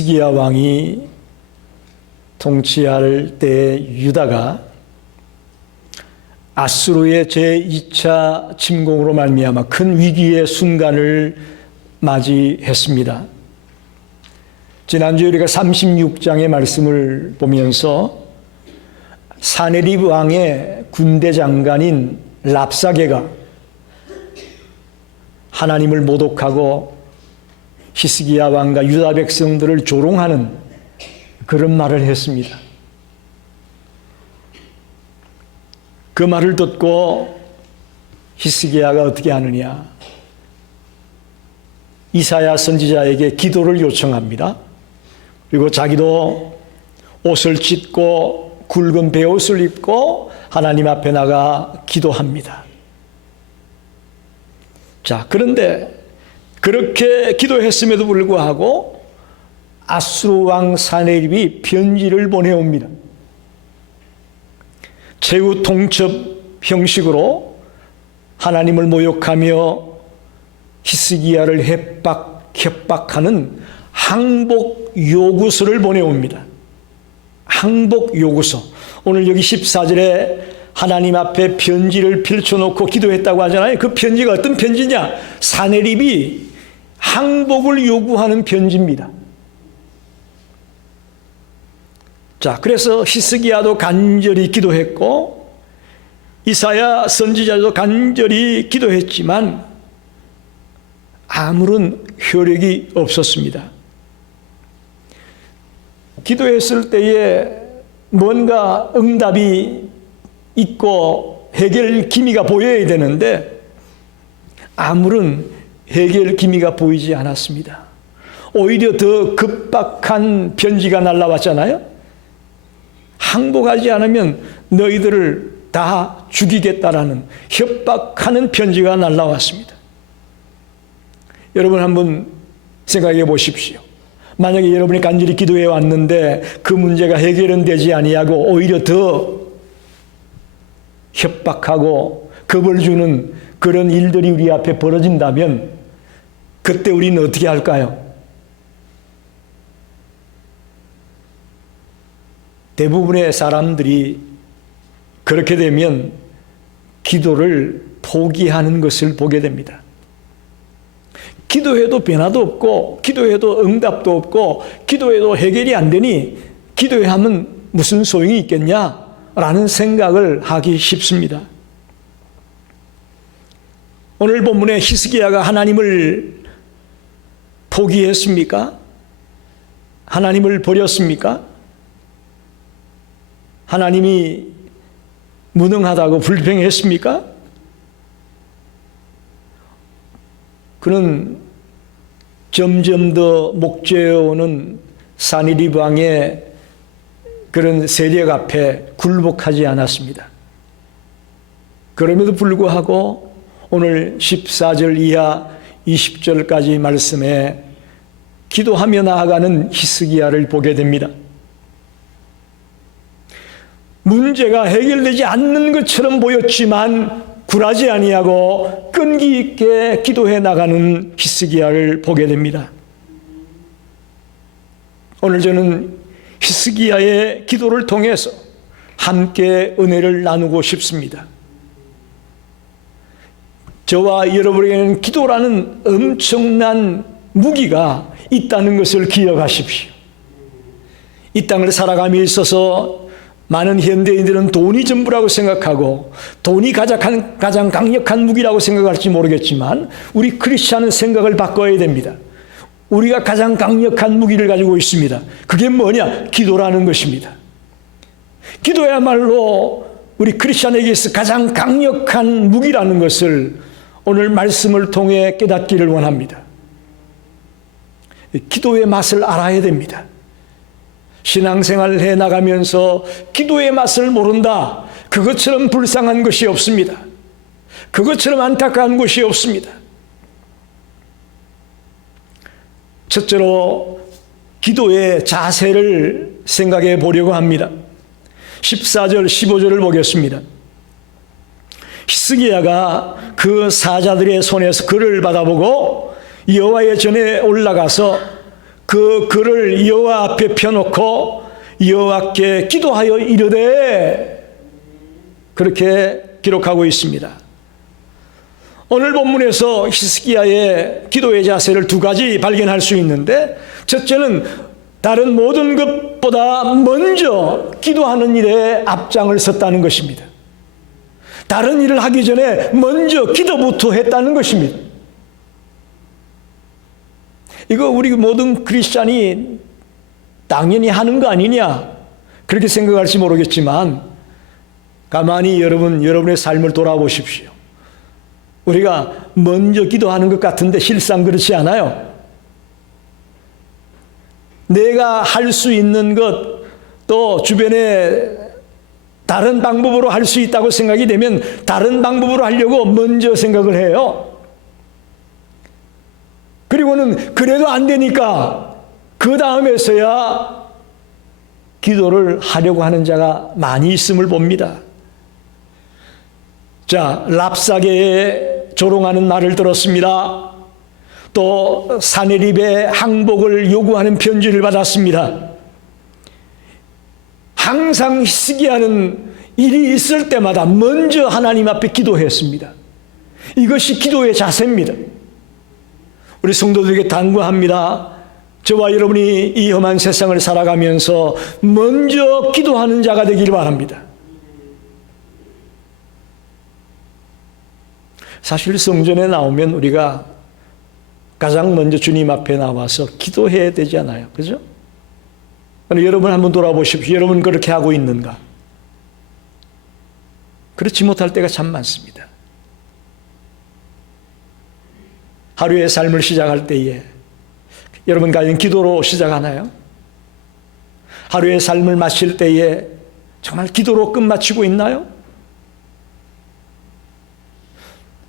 히스기야 왕이 통치할 때 유다가 아수르의 제2차 침공으로 말미암아 큰 위기의 순간을 맞이했습니다. 지난주에 우리가 36장의 말씀을 보면서 사네립 왕의 군대 장관인 랍사게가 하나님을 모독하고 히스기야 왕과 유다 백성들을 조롱하는 그런 말을 했습니다. 그 말을 듣고 히스기야가 어떻게 하느냐? 이사야 선지자에게 기도를 요청합니다. 그리고 자기도 옷을 찢고 굵은 베옷을 입고 하나님 앞에 나가 기도합니다. 자, 그런데 그렇게 기도했음에도 불구하고 아수르 왕 사네립이 편지를 보내옵니다. 최후 통첩 형식으로 하나님을 모욕하며 히스기야를 협박하는 항복 요구서를 보내옵니다. 항복 요구서. 오늘 여기 14절에 하나님 앞에 편지를 펼쳐놓고 기도했다고 하잖아요. 그 편지가 어떤 편지냐? 사네립이 항복을 요구하는 편지입니다. 자, 그래서 히스기야도 간절히 기도했고 이사야 선지자도 간절히 기도했지만 아무런 효력이 없었습니다. 기도했을 때에 뭔가 응답이 있고 해결 기미가 보여야 되는데 아무런 해결 기미가 보이지 않았습니다. 오히려 더 급박한 편지가 날라왔잖아요. 항복하지 않으면 너희들을 다 죽이겠다라는 협박하는 편지가 날라왔습니다. 여러분 한번 생각해 보십시오. 만약에 여러분이 간절히 기도해 왔는데 그 문제가 해결은 되지 아니하고 오히려 더 협박하고 겁을 주는 그런 일들이 우리 앞에 벌어진다면 그때 우리는 어떻게 할까요? 대부분의 사람들이 그렇게 되면 기도를 포기하는 것을 보게 됩니다. 기도해도 변화도 없고 기도해도 응답도 없고 기도해도 해결이 안 되니 기도하면 무슨 소용이 있겠냐라는 생각을 하기 쉽습니다. 오늘 본문에 히스기야가 하나님을 포기했습니까? 하나님을 버렸습니까? 하나님이 무능하다고 불평했습니까? 그는 점점 더 목죄어오는 사네립 왕의 그런 세력 앞에 굴복하지 않았습니다. 그럼에도 불구하고 오늘 14절 이하 20절까지 말씀에 기도하며 나아가는 히스기야를 보게 됩니다. 문제가 해결되지 않는 것처럼 보였지만 굴하지 아니하고 끈기 있게 기도해 나가는 히스기야를 보게 됩니다. 오늘 저는 히스기야의 기도를 통해서 함께 은혜를 나누고 싶습니다. 저와 여러분에게는 기도라는 엄청난 무기가 있다는 것을 기억하십시오. 이 땅을 살아감에 있어서 많은 현대인들은 돈이 전부라고 생각하고 돈이 가장 강력한 무기라고 생각할지 모르겠지만 우리 크리스찬은 생각을 바꿔야 됩니다. 우리가 가장 강력한 무기를 가지고 있습니다. 그게 뭐냐? 기도라는 것입니다. 기도야말로 우리 크리스찬에게 있어 가장 강력한 무기라는 것을 오늘 말씀을 통해 깨닫기를 원합니다. 기도의 맛을 알아야 됩니다. 신앙생활을 해나가면서 기도의 맛을 모른다. 그것처럼 불쌍한 것이 없습니다. 그것처럼 안타까운 것이 없습니다. 첫째로 기도의 자세를 생각해 보려고 합니다. 14절, 15절을 보겠습니다. 히스기야가 그 사자들의 손에서 글을 받아보고 여호와의 전에 올라가서 그 글을 여호와 앞에 펴놓고 여호와께 기도하여 이르되, 그렇게 기록하고 있습니다. 오늘 본문에서 히스기야의 기도의 자세를 두 가지 발견할 수 있는데, 첫째는 다른 모든 것보다 먼저 기도하는 일에 앞장을 섰다는 것입니다. 다른 일을 하기 전에 먼저 기도부터 했다는 것입니다. 이거 우리 모든 크리스찬이 당연히 하는 거 아니냐, 그렇게 생각할지 모르겠지만 가만히 여러분의 삶을 돌아보십시오. 우리가 먼저 기도하는 것 같은데 실상 그렇지 않아요. 내가 할 수 있는 것, 또 주변에 다른 방법으로 할 수 있다고 생각이 되면 다른 방법으로 하려고 먼저 생각을 해요. 그리고는 그래도 안 되니까 그 다음에서야 기도를 하려고 하는 자가 많이 있음을 봅니다. 자, 랍사게의 조롱하는 말을 들었습니다. 또 사네립의 항복을 요구하는 편지를 받았습니다. 항상 히스기야는 일이 있을 때마다 먼저 하나님 앞에 기도했습니다. 이것이 기도의 자세입니다. 우리 성도들에게 당부합니다. 저와 여러분이 이 험한 세상을 살아가면서 먼저 기도하는 자가 되기를 바랍니다. 사실 성전에 나오면 우리가 가장 먼저 주님 앞에 나와서 기도해야 되지 않아요? 그죠? 여러분 한번 돌아보십시오. 여러분 그렇게 하고 있는가? 그렇지 못할 때가 참 많습니다. 하루의 삶을 시작할 때에 여러분 과연 기도로 시작하나요? 하루의 삶을 마칠 때에 정말 기도로 끝마치고 있나요?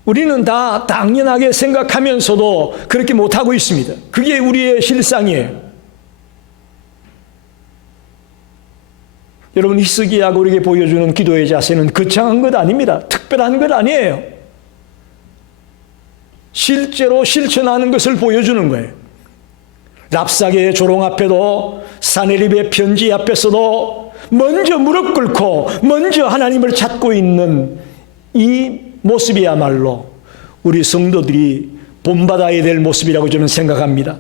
우리는 다 당연하게 생각하면서도 그렇게 못하고 있습니다. 그게 우리의 실상이에요. 여러분, 히스기야가 우리에게 보여주는 기도의 자세는 거창한 것 아닙니다. 특별한 것 아니에요. 실제로 실천하는 것을 보여주는 거예요. 랍사게의 조롱 앞에도 사네립의 편지 앞에서도 먼저 무릎 꿇고 먼저 하나님을 찾고 있는 이 모습이야말로 우리 성도들이 본받아야 될 모습이라고 저는 생각합니다.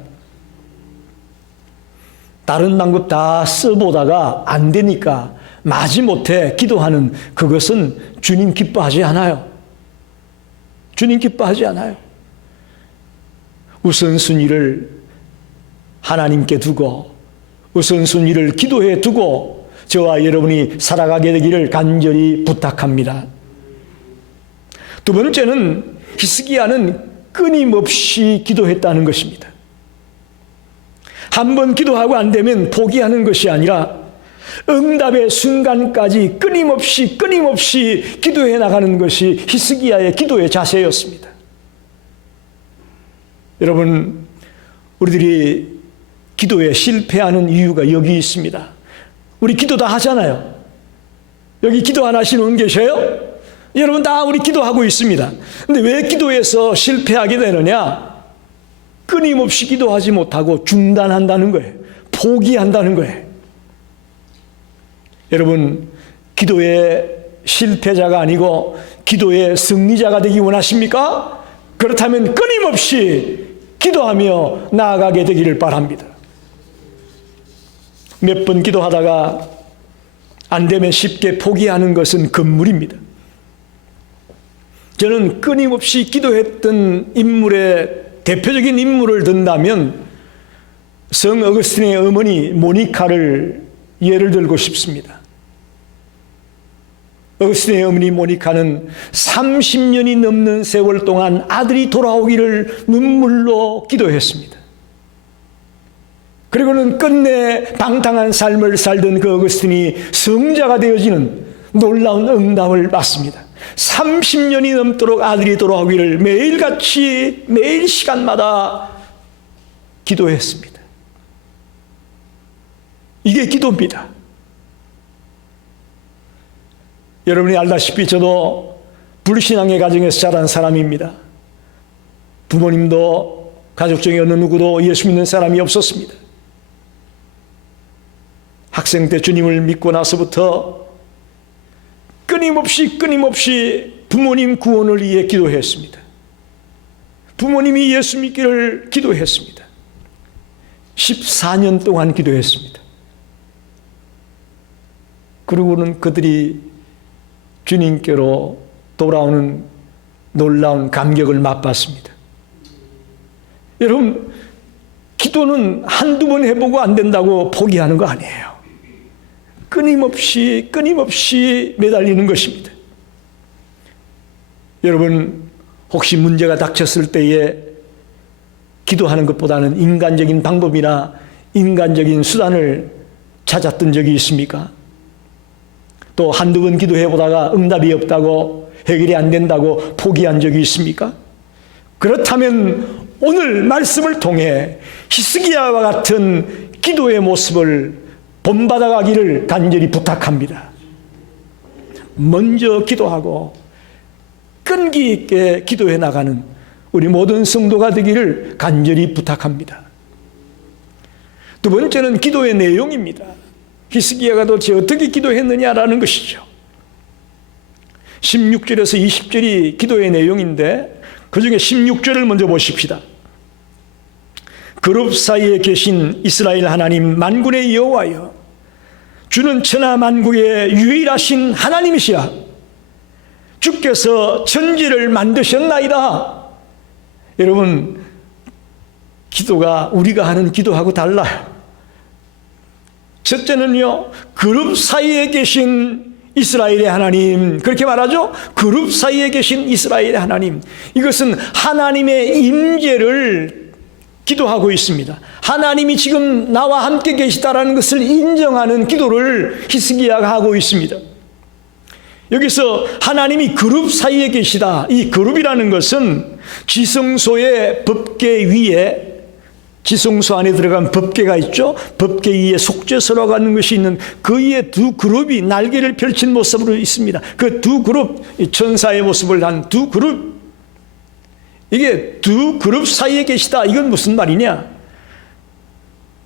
다른 방법 다 써보다가 안 되니까 마지못해 기도하는 그것은 주님 기뻐하지 않아요. 주님 기뻐하지 않아요. 우선순위를 하나님께 두고 우선순위를 기도해 두고 저와 여러분이 살아가게 되기를 간절히 부탁합니다. 두 번째는 히스기야는 끊임없이 기도했다는 것입니다. 한 번 기도하고 안 되면 포기하는 것이 아니라 응답의 순간까지 끊임없이 기도해 나가는 것이 히스기야의 기도의 자세였습니다. 여러분, 우리들이 기도에 실패하는 이유가 여기 있습니다. 우리 기도 다 하잖아요. 여기 기도 안 하시는 분 계셔요? 여러분 다 우리 기도하고 있습니다. 근데 왜 기도에서 실패하게 되느냐? 끊임없이 기도하지 못하고 중단한다는 거예요. 포기한다는 거예요. 여러분, 기도의 실패자가 아니고 기도의 승리자가 되기 원하십니까? 그렇다면 끊임없이 기도하며 나아가게 되기를 바랍니다. 몇 번 기도하다가 안 되면 쉽게 포기하는 것은 금물입니다. 저는 끊임없이 기도했던 인물의 대표적인 인물을 든다면 성 어거스틴의 어머니 모니카를 예를 들고 싶습니다. 어거스틴의 어머니 모니카는 30년이 넘는 세월 동안 아들이 돌아오기를 눈물로 기도했습니다. 그리고는 끝내 방탕한 삶을 살던 그 어거스틴이 성자가 되어지는 놀라운 응답을 받습니다. 30년이 넘도록 아들이 돌아오기를 매일같이 매일 시간마다 기도했습니다. 이게 기도입니다. 여러분이 알다시피 저도 불신앙의 가정에서 자란 사람입니다. 부모님도 가족 중에 어느 누구도 예수 믿는 사람이 없었습니다. 학생 때 주님을 믿고 나서부터 끊임없이 부모님 구원을 위해 기도했습니다. 부모님이 예수 믿기를 기도했습니다. 14년 동안 기도했습니다. 그리고는 그들이 주님께로 돌아오는 놀라운 감격을 맛봤습니다. 여러분, 기도는 한두 번 해보고 안 된다고 포기하는 거 아니에요. 끊임없이 매달리는 것입니다. 여러분, 혹시 문제가 닥쳤을 때에 기도하는 것보다는 인간적인 방법이나 인간적인 수단을 찾았던 적이 있습니까? 또 한두 번 기도해보다가 응답이 없다고, 해결이 안 된다고 포기한 적이 있습니까? 그렇다면 오늘 말씀을 통해 히스기야와 같은 기도의 모습을 본받아가기를 간절히 부탁합니다. 먼저 기도하고 끈기 있게 기도해 나가는 우리 모든 성도가 되기를 간절히 부탁합니다. 두 번째는 기도의 내용입니다. 히스기야가 도대체 어떻게 기도했느냐라는 것이죠. 16절에서 20절이 기도의 내용인데 그 중에 16절을 먼저 보십시다. 그룹 사이에 계신 이스라엘 하나님 만군의 여호와여, 주는 천하 만국의 유일하신 하나님이시라. 주께서 천지를 만드셨나이다. 여러분, 기도가 우리가 하는 기도하고 달라요. 첫째는요, 그룹 사이에 계신 이스라엘의 하나님, 그렇게 말하죠. 그룹 사이에 계신 이스라엘의 하나님, 이것은 하나님의 임재를 기도하고 있습니다. 하나님이 지금 나와 함께 계시다라는 것을 인정하는 기도를 히스기야가 하고 있습니다. 여기서 하나님이 그룹 사이에 계시다. 이 그룹이라는 것은 지성소의 법궤 위에, 지성소 안에 들어간 법궤가 있죠. 법궤 위에 속죄소라고 하는 것이 있는 그 위에 두 그룹이 날개를 펼친 모습으로 있습니다. 그 두 그룹, 천사의 모습을 한 두 그룹, 이게 두 그룹 사이에 계시다. 이건 무슨 말이냐?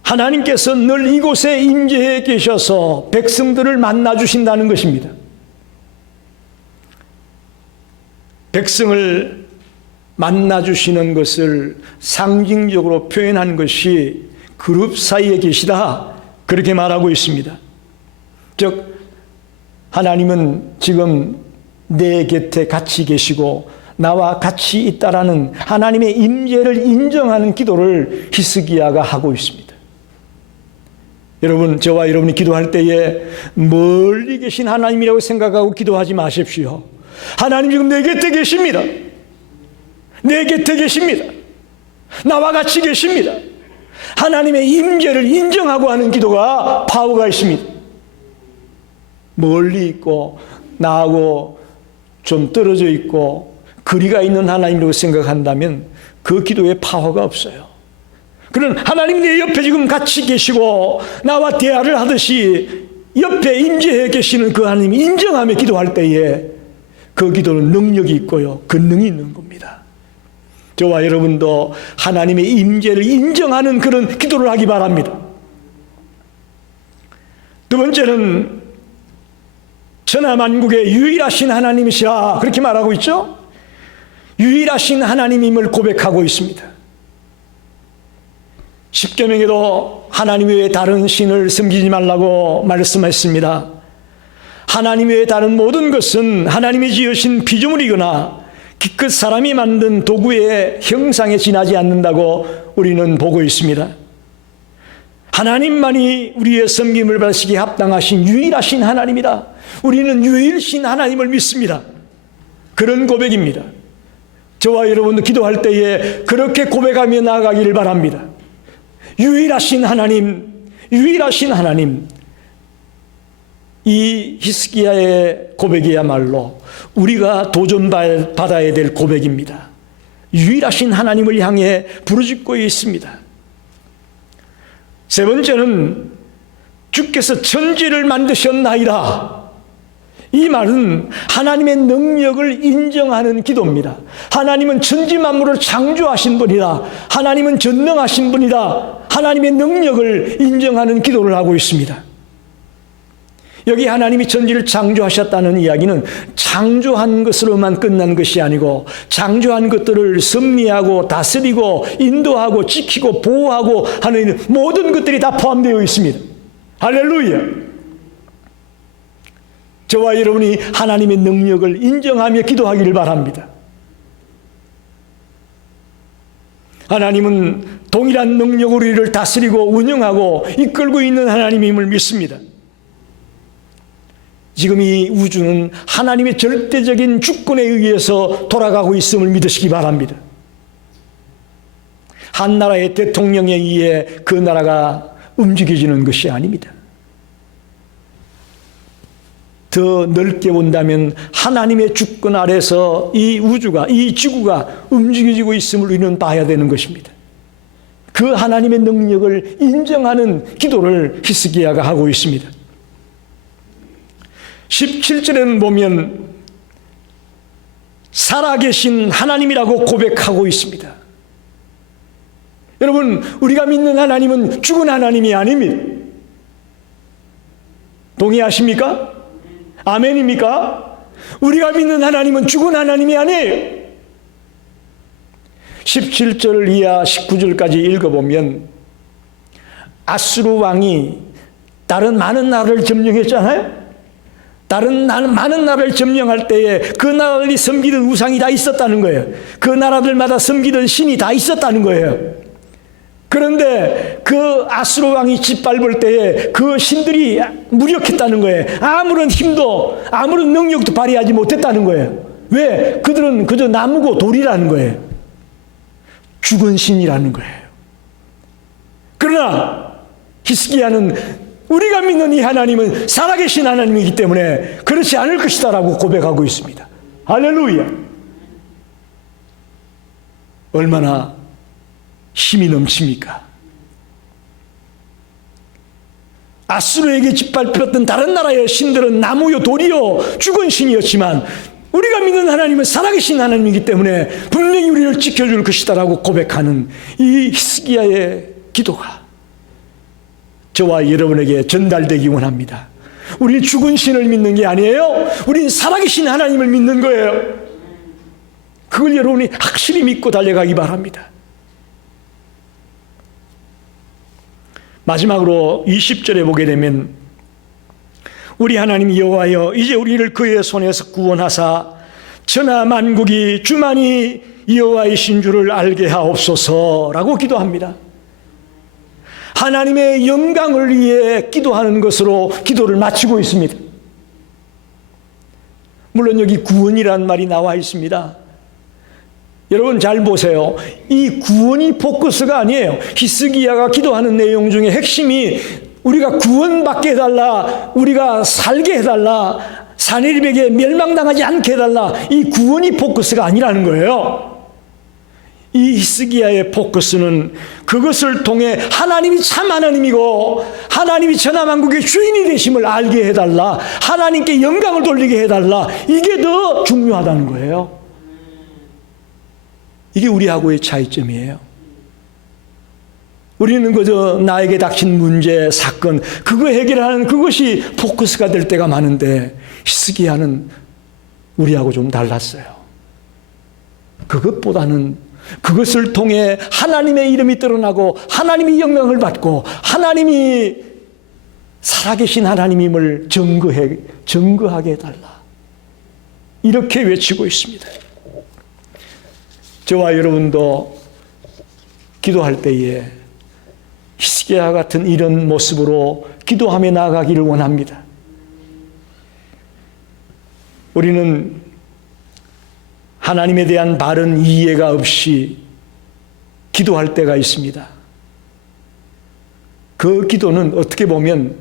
하나님께서 늘 이곳에 임재해 계셔서 백성들을 만나 주신다는 것입니다. 백성을 만나 주시는 것을 상징적으로 표현한 것이 그룹 사이에 계시다, 그렇게 말하고 있습니다. 즉, 하나님은 지금 내 곁에 같이 계시고 나와 같이 있다라는 하나님의 임재를 인정하는 기도를 히스기야가 하고 있습니다. 여러분, 저와 여러분이 기도할 때에 멀리 계신 하나님이라고 생각하고 기도하지 마십시오. 하나님 지금 내 곁에 계십니다. 내 곁에 계십니다. 나와 같이 계십니다. 하나님의 임재를 인정하고 하는 기도가 파워가 있습니다. 멀리 있고 나하고 좀 떨어져 있고 거리가 있는 하나님이라고 생각한다면 그 기도에 파워가 없어요. 그런 하나님 내 옆에 지금 같이 계시고 나와 대화를 하듯이 옆에 임재해 계시는 그 하나님이 인정하며 기도할 때에 그 기도는 능력이 있고요, 권능이 있는 겁니다. 저와 여러분도 하나님의 임재를 인정하는 그런 기도를 하기 바랍니다. 두 번째는 천하 만국의 유일하신 하나님이시라, 그렇게 말하고 있죠. 유일하신 하나님임을 고백하고 있습니다. 십계명에도 하나님 외에 다른 신을 섬기지 말라고 말씀했습니다. 하나님 외에 다른 모든 것은 하나님이 지으신 피조물이거나 기껏 사람이 만든 도구의 형상에 지나지 않는다고 우리는 보고 있습니다. 하나님만이 우리의 섬김을 받으시기에 합당하신 유일하신 하나님이다. 우리는 유일신 하나님을 믿습니다. 그런 고백입니다. 저와 여러분도 기도할 때에 그렇게 고백하며 나아가기를 바랍니다. 유일하신 하나님, 유일하신 하나님. 이 히스기야의 고백이야말로 우리가 도전받아야 될 고백입니다. 유일하신 하나님을 향해 부르짖고 있습니다. 세 번째는 주께서 천지를 만드셨나이다. 이 말은 하나님의 능력을 인정하는 기도입니다. 하나님은 천지 만물을 창조하신 분이다. 하나님은 전능하신 분이다. 하나님의 능력을 인정하는 기도를 하고 있습니다. 여기 하나님이 천지를 창조하셨다는 이야기는 창조한 것으로만 끝난 것이 아니고 창조한 것들을 섭리하고 다스리고 인도하고 지키고 보호하고 하는 모든 것들이 다 포함되어 있습니다. 할렐루야. 저와 여러분이 하나님의 능력을 인정하며 기도하기를 바랍니다. 하나님은 동일한 능력으로 우리를 다스리고 운영하고 이끌고 있는 하나님임을 믿습니다. 지금 이 우주는 하나님의 절대적인 주권에 의해서 돌아가고 있음을 믿으시기 바랍니다. 한 나라의 대통령에 의해 그 나라가 움직여지는 것이 아닙니다. 더 넓게 본다면 하나님의 주권 아래서 이 우주가, 이 지구가 움직여지고 있음을 우리는 봐야 되는 것입니다. 그 하나님의 능력을 인정하는 기도를 히스기야가 하고 있습니다. 17절에는 보면 살아계신 하나님이라고 고백하고 있습니다. 여러분, 우리가 믿는 하나님은 죽은 하나님이 아닙니다. 동의하십니까? 아멘입니까? 우리가 믿는 하나님은 죽은 하나님이 아니에요. 17절 이하 19절까지 읽어보면 아수르 왕이 다른 많은 나라를 점령했잖아요. 다른 많은 나라를 점령할 때에 그 나라들이 섬기던 우상이 다 있었다는 거예요. 그 나라들마다 섬기던 신이 다 있었다는 거예요. 그런데 그 아수르 왕이 짓밟을 때에 그 신들이 무력했다는 거예요. 아무런 힘도 아무런 능력도 발휘하지 못했다는 거예요. 왜? 그들은 그저 나무고 돌이라는 거예요. 죽은 신이라는 거예요. 그러나 히스기야는 우리가 믿는 이 하나님은 살아계신 하나님이기 때문에 그렇지 않을 것이다라고 고백하고 있습니다. 할렐루야. 얼마나 힘이 넘칩니까? 아수르에게 짓밟혔던 다른 나라의 신들은 나무요 돌이요 죽은 신이었지만 우리가 믿는 하나님은 살아계신 하나님이기 때문에 분명히 우리를 지켜줄 것이다라고 고백하는 이 히스기야의 기도가 저와 여러분에게 전달되기 원합니다. 우리는 죽은 신을 믿는 게 아니에요. 우리는 살아계신 하나님을 믿는 거예요. 그걸 여러분이 확실히 믿고 달려가기 바랍니다. 마지막으로 20절에 보게 되면 우리 하나님 여호와여 이제 우리를 그의 손에서 구원하사 천하 만국이 주만이 여호와이신 줄을 알게 하옵소서라고 기도합니다. 하나님의 영광을 위해 기도하는 것으로 기도를 마치고 있습니다. 물론 여기 구원이라는 말이 나와 있습니다. 여러분 잘 보세요. 이 구원이 포커스가 아니에요. 히스기야가 기도하는 내용 중에 핵심이 우리가 구원받게 해달라, 우리가 살게 해달라, 사내립에게 멸망당하지 않게 해달라, 이 구원이 포커스가 아니라는 거예요. 이 히스기야의 포커스는 그것을 통해 하나님이 참 하나님이고 하나님이 천하만국의 주인이 되심을 알게 해달라, 하나님께 영광을 돌리게 해달라, 이게 더 중요하다는 거예요. 이게 우리하고의 차이점이에요. 우리는 그저 나에게 닥친 문제, 사건, 그거 해결하는 그것이 포커스가 될 때가 많은데 히스기야는 우리하고 좀 달랐어요. 그것보다는 그것을 통해 하나님의 이름이 드러나고 하나님이 영광을 받고 하나님이 살아계신 하나님임을 증거하게 해달라, 이렇게 외치고 있습니다. 저와 여러분도 기도할 때에 히스기야 같은 이런 모습으로 기도하며 나아가기를 원합니다. 우리는 하나님에 대한 바른 이해가 없이 기도할 때가 있습니다. 그 기도는 어떻게 보면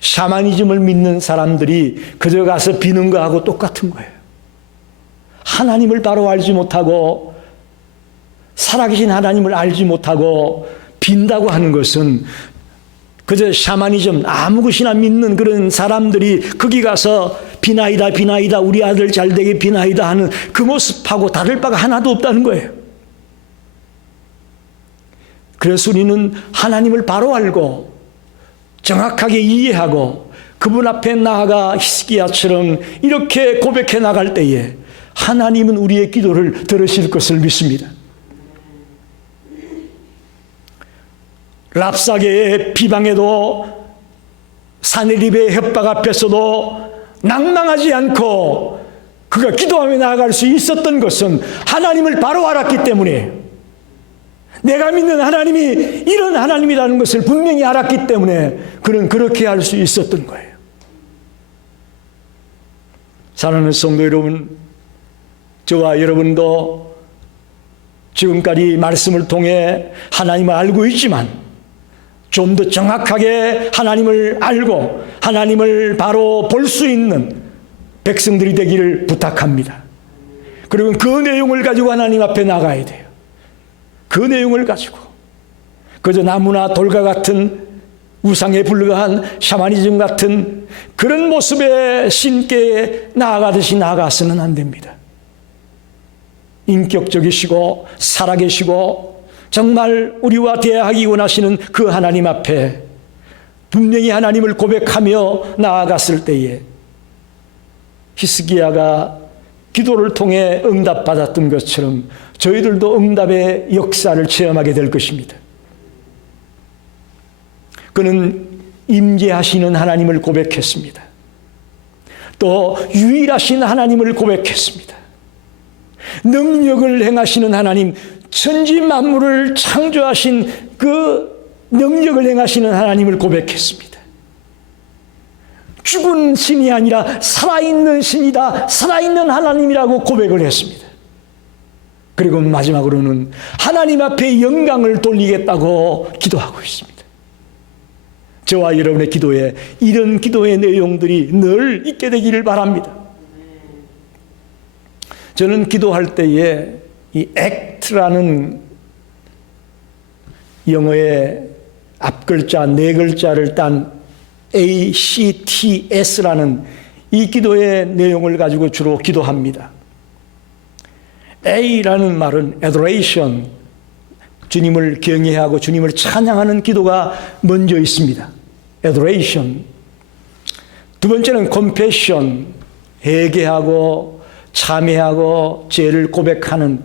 샤머니즘을 믿는 사람들이 그저 가서 비는 거하고 똑같은 거예요. 하나님을 바로 알지 못하고 살아계신 하나님을 알지 못하고 빈다고 하는 것은 그저 샤머니즘, 아무 것이나 믿는 그런 사람들이 거기 가서 비나이다 비나이다 우리 아들 잘되게 비나이다 하는 그 모습하고 다를 바가 하나도 없다는 거예요. 그래서 우리는 하나님을 바로 알고 정확하게 이해하고 그분 앞에 나아가 히스기야처럼 이렇게 고백해 나갈 때에 하나님은 우리의 기도를 들으실 것을 믿습니다. 랍사게의 비방에도 사네립의 협박 앞에서도 낭망하지 않고 그가 기도하며 나아갈 수 있었던 것은 하나님을 바로 알았기 때문에, 내가 믿는 하나님이 이런 하나님이라는 것을 분명히 알았기 때문에 그는 그렇게 할 수 있었던 거예요. 사랑하는 성도 여러분, 저와 여러분도 지금까지 말씀을 통해 하나님을 알고 있지만 좀 더 정확하게 하나님을 알고 하나님을 바로 볼 수 있는 백성들이 되기를 부탁합니다. 그리고 그 내용을 가지고 하나님 앞에 나가야 돼요. 그 내용을 가지고 그저 나무나 돌과 같은 우상에 불과한 샤머니즘 같은 그런 모습의 신께 나아가듯이 나아가서는 안 됩니다. 인격적이시고 살아계시고 정말 우리와 대화하기 원하시는 그 하나님 앞에 분명히 하나님을 고백하며 나아갔을 때에 히스기야가 기도를 통해 응답받았던 것처럼 저희들도 응답의 역사를 체험하게 될 것입니다. 그는 임재하시는 하나님을 고백했습니다. 또 유일하신 하나님을 고백했습니다. 능력을 행하시는 하나님, 천지 만물을 창조하신 그 능력을 행하시는 하나님을 고백했습니다. 죽은 신이 아니라 살아있는 신이다, 살아있는 하나님이라고 고백을 했습니다. 그리고 마지막으로는 하나님 앞에 영광을 돌리겠다고 기도하고 있습니다. 저와 여러분의 기도에 이런 기도의 내용들이 늘 있게 되기를 바랍니다. 저는 기도할 때에 이 act라는 영어의 앞글자 네 글자를 딴 ACTS라는 이 기도의 내용을 가지고 주로 기도합니다. A라는 말은 adoration, 주님을 경외하고 주님을 찬양하는 기도가 먼저 있습니다. adoration. 두 번째는 compassion, 회개하고 참회하고 죄를 고백하는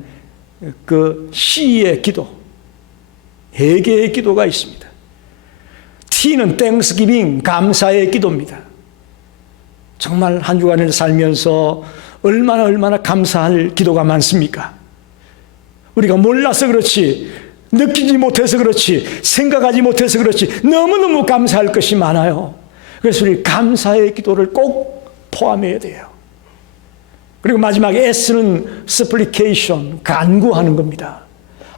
그 C의 기도, 회개의 기도가 있습니다. T는 thanksgiving, 감사의 기도입니다. 정말 한 주간을 살면서 얼마나 감사할 기도가 많습니까? 우리가 몰라서 그렇지, 느끼지 못해서 그렇지, 생각하지 못해서 그렇지 너무너무 감사할 것이 많아요. 그래서 우리 감사의 기도를 꼭 포함해야 돼요. 그리고 마지막에 S는 supplication, 간구하는 겁니다.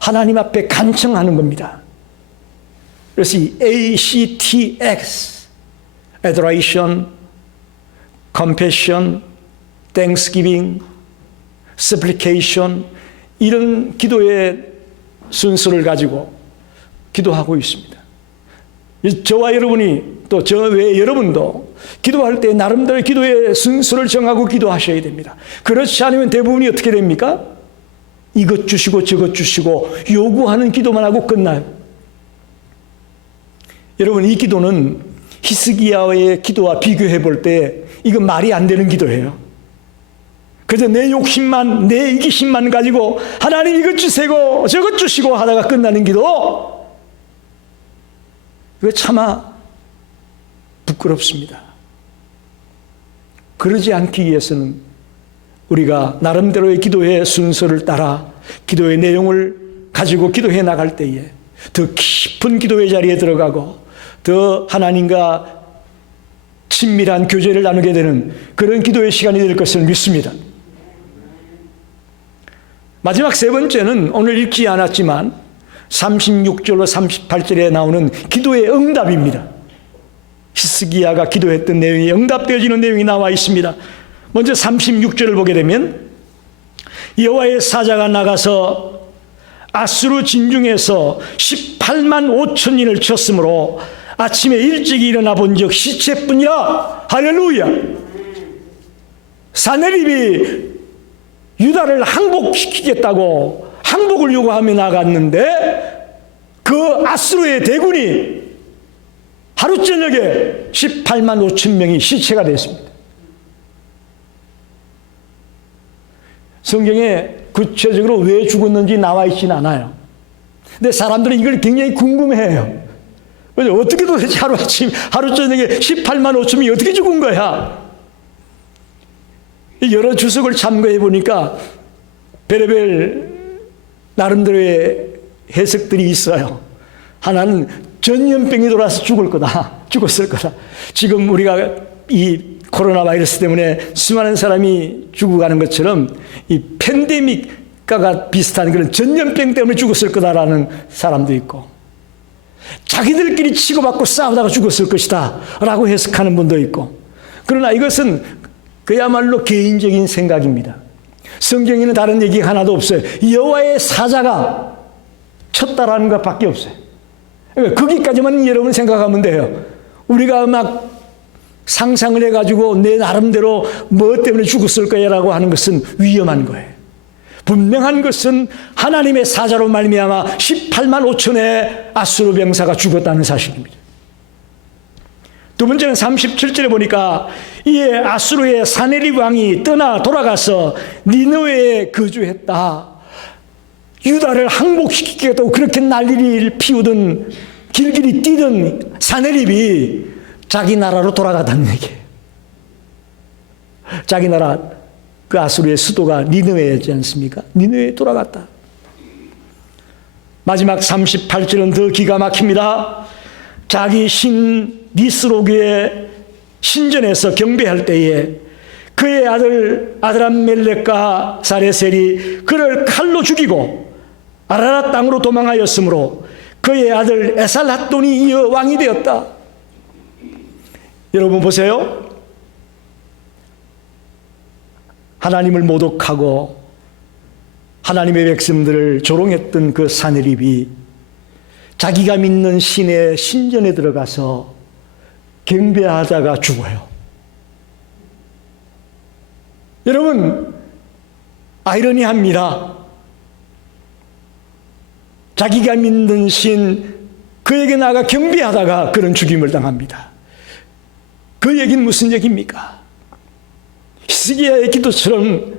하나님 앞에 간청하는 겁니다. 그래서 이 ACTX, adoration, compassion, thanksgiving, supplication, 이런 기도의 순서를 가지고 기도하고 있습니다. 저와 여러분이 또 저 외에 여러분도 기도할 때 나름대로 기도의 순서를 정하고 기도하셔야 됩니다. 그렇지 않으면 대부분이 어떻게 됩니까? 이것 주시고 저것 주시고 요구하는 기도만 하고 끝나요. 여러분, 이 기도는 히스기야의 기도와 비교해 볼 때 이건 말이 안 되는 기도예요. 그저 내 욕심만, 내 이기심만 가지고 하나님 이것 주세요, 저것 주시고 하다가 끝나는 기도, 그거 차마 부끄럽습니다. 그러지 않기 위해서는 우리가 나름대로의 기도의 순서를 따라 기도의 내용을 가지고 기도해 나갈 때에 더 깊은 기도의 자리에 들어가고 더 하나님과 친밀한 교제를 나누게 되는 그런 기도의 시간이 될 것을 믿습니다. 마지막 세 번째는 오늘 읽지 않았지만 36절로 38절에 나오는 기도의 응답입니다. 히스기야가 기도했던 내용이 응답되어지는 내용이 나와 있습니다. 먼저 36절을 보게 되면 여호와의 사자가 나가서 아수르 진중에서 18만 5천인을 쳤으므로 아침에 일찍 일어나 본즉 시체뿐이라. 할렐루야. 사네립이 유다를 항복시키겠다고 항복을 요구하며 나갔는데 그 아수르의 대군이 하루 저녁에 18만 5천 명이 시체가 됐습니다. 성경에 구체적으로 왜 죽었는지 나와 있지는 않아요. 근데 사람들은 이걸 굉장히 궁금해해요. 어떻게 도대체 하루 저녁에 18만 5천 명이 어떻게 죽은 거야? 여러 주석을 참고해 보니까 별의별 나름대로의 해석들이 있어요. 하나는 전염병이 돌아서 죽었을 거다. 지금 우리가 이 코로나 바이러스 때문에 수많은 사람이 죽어가는 것처럼 이 팬데믹과 비슷한 그런 전염병 때문에 죽었을 거다라는 사람도 있고, 자기들끼리 치고받고 싸우다가 죽었을 것이다 라고 해석하는 분도 있고, 그러나 이것은 그야말로 개인적인 생각입니다. 성경에는 다른 얘기가 하나도 없어요. 여호와의 사자가 쳤다라는 것밖에 없어요. 그러니까 거기까지만 여러분 생각하면 돼요. 우리가 막 상상을 해가지고 내 나름대로 뭐 때문에 죽었을 거야라고 하는 것은 위험한 거예요. 분명한 것은 하나님의 사자로 말미암아 18만 5천의 아수르 병사가 죽었다는 사실입니다. 두 번째는 37절에 보니까 이에 아수르의 사네립 왕이 떠나 돌아가서 니느웨에 거주했다. 유다를 항복시키겠다고 그렇게 난리를 피우던, 길길이 뛰던 사네립이 자기 나라로 돌아가다는 얘기예요. 자기 나라, 그 아수르의 수도가 니느웨였지 않습니까? 니느웨에 돌아갔다. 마지막 38절은 더 기가 막힙니다. 자기 신 니스로그의 신전에서 경배할 때에 그의 아들 아드람멜렉과 사레셀이 그를 칼로 죽이고 아라랏 땅으로 도망하였으므로 그의 아들 에살핫돈이 이어 왕이 되었다. 여러분 보세요. 하나님을 모독하고 하나님의 백성들을 조롱했던 그 사네립이 자기가 믿는 신의 신전에 들어가서 경배하다가 죽어요. 여러분, 아이러니합니다. 자기가 믿는 신, 그에게 나아가 경배하다가 그런 죽임을 당합니다. 그 얘기는 무슨 얘기입니까? 히스기야의 기도처럼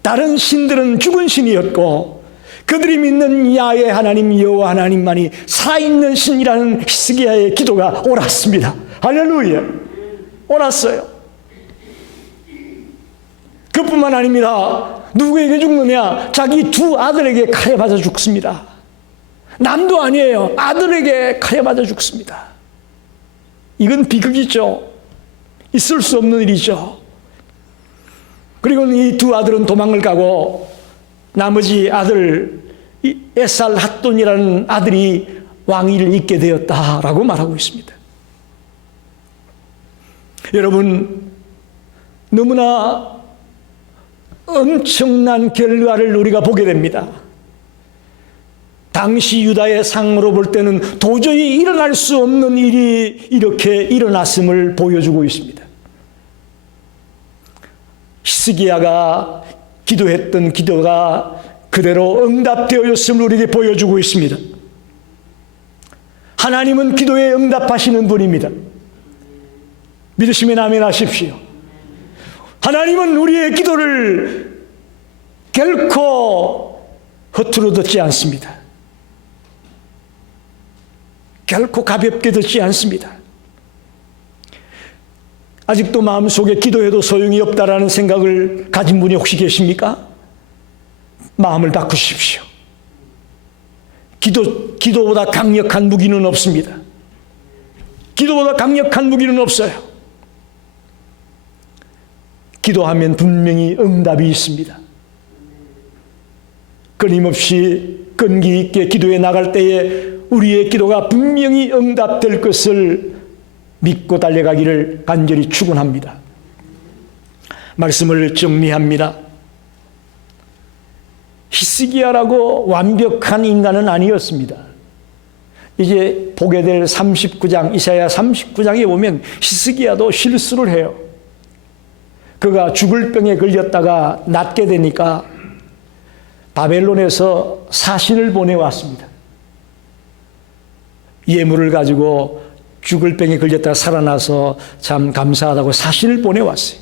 다른 신들은 죽은 신이었고 그들이 믿는 야훼 하나님, 여호와 하나님만이 살아있는 신이라는 히스기야의 기도가 옳았습니다. 할렐루야. 옳았어요. 그뿐만 아닙니다. 누구에게 죽느냐? 자기 두 아들에게 칼에 맞아 죽습니다. 남도 아니에요. 아들에게 칼에 맞아 죽습니다. 이건 비극이죠. 있을 수 없는 일이죠. 그리고 이 두 아들은 도망을 가고 나머지 아들 에살핫돈이라는 아들이 왕위를 잇게 되었다라고 말하고 있습니다. 여러분, 너무나 엄청난 결과를 우리가 보게 됩니다. 당시 유다의 상으로 볼 때는 도저히 일어날 수 없는 일이 이렇게 일어났음을 보여주고 있습니다. 히스기야가 기도했던 기도가 그대로 응답되었음을 우리에게 보여주고 있습니다. 하나님은 기도에 응답하시는 분입니다. 믿으시면 아멘 하십시오. 하나님은 우리의 기도를 결코 허투루 듣지 않습니다. 결코 가볍게 듣지 않습니다. 아직도 마음속에 기도해도 소용이 없다라는 생각을 가진 분이 혹시 계십니까? 마음을 바꾸십시오. 기도보다 강력한 무기는 없습니다. 기도보다 강력한 무기는 없어요. 기도하면 분명히 응답이 있습니다. 끊임없이 끈기 있게 기도해 나갈 때에 우리의 기도가 분명히 응답될 것을 믿고 달려가기를 간절히 축원합니다. 말씀을 정리합니다. 히스기야라고 완벽한 인간은 아니었습니다. 이제 보게 될 39장, 이사야 39장에 보면 히스기야도 실수를 해요. 그가 죽을 병에 걸렸다가 낫게 되니까 바벨론에서 사신을 보내왔습니다. 예물을 가지고 죽을 병에 걸렸다가 살아나서 참 감사하다고 사진을 보내왔어요.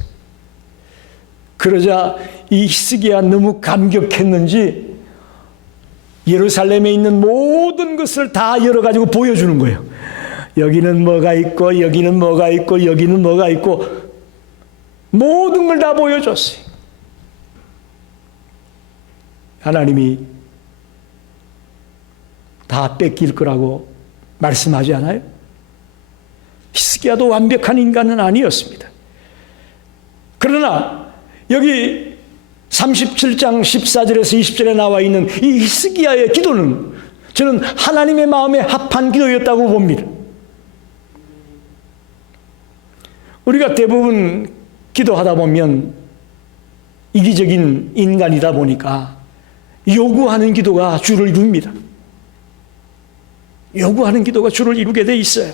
그러자 이 히스기야 너무 감격했는지 예루살렘에 있는 모든 것을 다 열어가지고 보여주는 거예요. 여기는 뭐가 있고 여기는 뭐가 있고 여기는 뭐가 있고 모든 걸 다 보여줬어요. 하나님이 다 뺏길 거라고 말씀하지 않아요? 히스기야도 완벽한 인간은 아니었습니다. 그러나 여기 37장 14절에서 20절에 나와 있는 이 히스기야의 기도는 저는 하나님의 마음에 합한 기도였다고 봅니다. 우리가 대부분 기도하다 보면 이기적인 인간이다 보니까 요구하는 기도가 주를 이룹니다. 요구하는 기도가 주를 이루게 돼 있어요.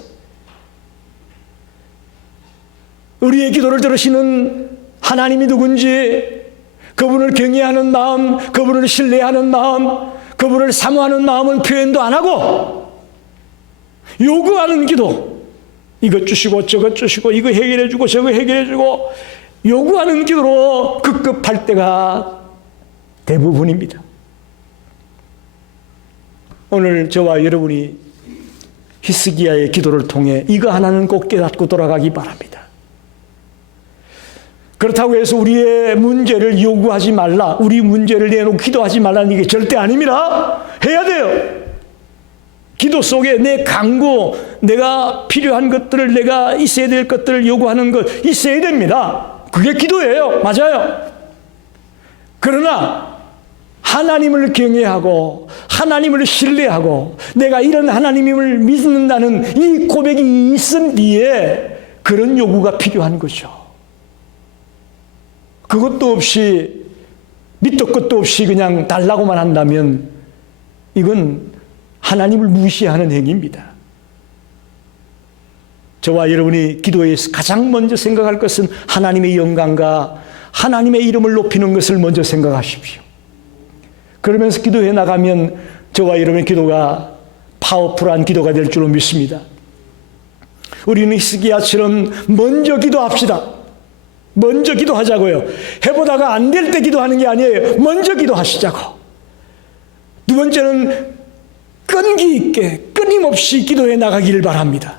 우리의 기도를 들으시는 하나님이 누군지, 그분을 경외하는 마음, 그분을 신뢰하는 마음, 그분을 사모하는 마음은 표현도 안 하고 요구하는 기도, 이것 주시고 저것 주시고 이거 해결해 주고 저거 해결해 주고 요구하는 기도로 급급할 때가 대부분입니다. 오늘 저와 여러분이 히스기야의 기도를 통해 이거 하나는 꼭 깨닫고 돌아가기 바랍니다. 그렇다고 해서 우리의 문제를 요구하지 말라, 우리 문제를 내놓고 기도하지 말라는 게 절대 아닙니다. 해야 돼요. 기도 속에 내 간구, 내가 필요한 것들을, 내가 있어야 될 것들을 요구하는 것 있어야 됩니다. 그게 기도예요. 맞아요. 그러나 하나님을 경외하고 하나님을 신뢰하고 내가 이런 하나님을 믿는다는 이 고백이 있은 뒤에 그런 요구가 필요한 거죠. 그것도 없이 밑도 끝도 없이 그냥 달라고만 한다면 이건 하나님을 무시하는 행위입니다. 저와 여러분이 기도에서 가장 먼저 생각할 것은 하나님의 영광과 하나님의 이름을 높이는 것을 먼저 생각하십시오. 그러면서 기도해 나가면 저와 여러분의 기도가 파워풀한 기도가 될 줄로 믿습니다. 우리는 히스기야처럼 먼저 기도합시다. 먼저 기도하자고요. 해보다가 안 될 때 기도하는 게 아니에요. 먼저 기도하시자고. 두 번째는 끈기 있게 끊임없이 기도해 나가기를 바랍니다.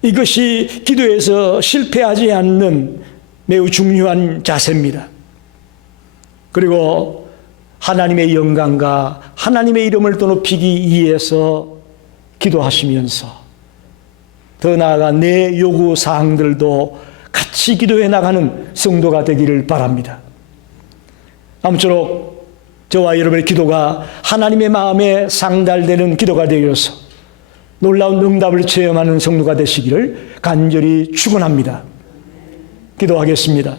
이것이 기도에서 실패하지 않는 매우 중요한 자세입니다. 그리고 하나님의 영광과 하나님의 이름을 더 높이기 위해서 기도하시면서 더 나아가 내 요구사항들도 같이 기도해 나가는 성도가 되기를 바랍니다. 아무쪼록 저와 여러분의 기도가 하나님의 마음에 상달되는 기도가 되어서 놀라운 응답을 체험하는 성도가 되시기를 간절히 축원합니다. 기도하겠습니다.